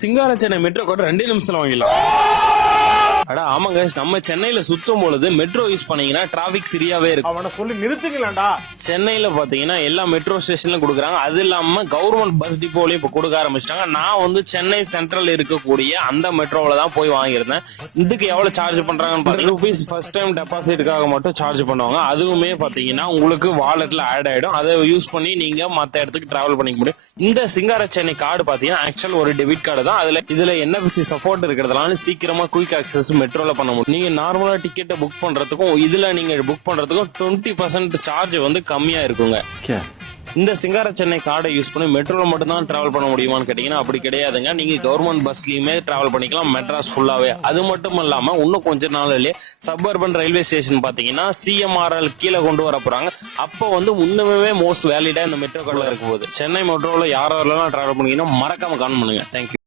சிங்கார Chennai metro கூட ரெண்டே நிமிஷத்துல வாங்கிடலாம். அட ஆமாங்க. நம்ம சென்னையில சுத்தும் பொழுது மெட்ரோ யூஸ் பண்ணீங்கன்னா டிராபிக் ஃப்ரீயாவே இருக்கும் அவனை சொல்லி நிறுத்துங்களேன்டா. சென்னையில பாத்தீங்கன்னா எல்லா மெட்ரோ ஸ்டேஷன்லயும் கொடுக்குறாங்க. அது இல்லாம கவர்மெண்ட் பஸ் டிப்போலயும் இப்ப கொடுக்க ஆரம்பிச்சிட்டாங்க. நான் வந்து சென்னை சென்ட்ரல் இருக்கக்கூடிய அந்த மெட்ரோல தான் போய் வாங்கியிருந்தேன். இதுக்கு எவ்வளவு சார்ஜ் பண்றாங்கன்னு பாத்தீங்கன்னா ருபீஸ் ஃபர்ஸ்ட் டைம் டெபாசிட்டுக்காக மட்டும் சார்ஜ் பண்ணுவாங்க. அதுவுமே பாத்தீங்கன்னா உங்களுக்கு வாலெட்ல ஆட் ஆயிடும். அதை யூஸ் பண்ணி நீங்க மத்த இடத்துக்கு டிராவல் பண்ணிக்க முடியும். இந்த சிங்கார சென்னை கார்டு பாத்தீங்கன்னா ஆக்சுவல் ஒரு டெபிட் கார்டு தான். அதுல இதுல என்எஃப்சி சப்போர்ட் இருக்கிறதுனால சீக்கிரமா குயிக் ஆக்சஸ் மெட்ரோல பண்ண முடியும். நீங்க நார்மலா டிக்கெட்டை புக் பண்றதுக்கும் இதுல நீங்க புக் பண்றதுக்கும் டுவெண்ட்டி பர்சன்ட் சார்ஜ் வந்து கம்மியா இருக்குங்க. இந்த சிங்கார சென்னை கார்டை யூஸ் பண்ணி மெட்ரோல மட்டும் தான் டிராவல் பண்ண முடியுமான்னு கேட்டீங்கன்னா அப்படி கிடையாதுங்க. நீங்க கவர்மெண்ட் பஸ்லயுமே டிராவல் பண்ணிக்கலாம் மெட்ராஸ் ஃபுல்லாவே அது மட்டும் இல்லாம இன்னும் கொஞ்ச நாள்லயே சப்பர்பன் ரயில்வே ஸ்டேஷன் பாத்தீங்கன்னா சிஎம்ஆர்எல் கீழே கொண்டு வர போறாங்க. அப்போ வந்து இன்னுமே மோஸ்ட் வேலிடா இந்த மெட்ரோ கார்டுல இருக்க போகுது சென்னை மெட்ரோல யாரெல்லாம் டிராவல் பண்ணீங்கன்னா மறக்காம கான் பண்ணுங்க. தேங்க்யூ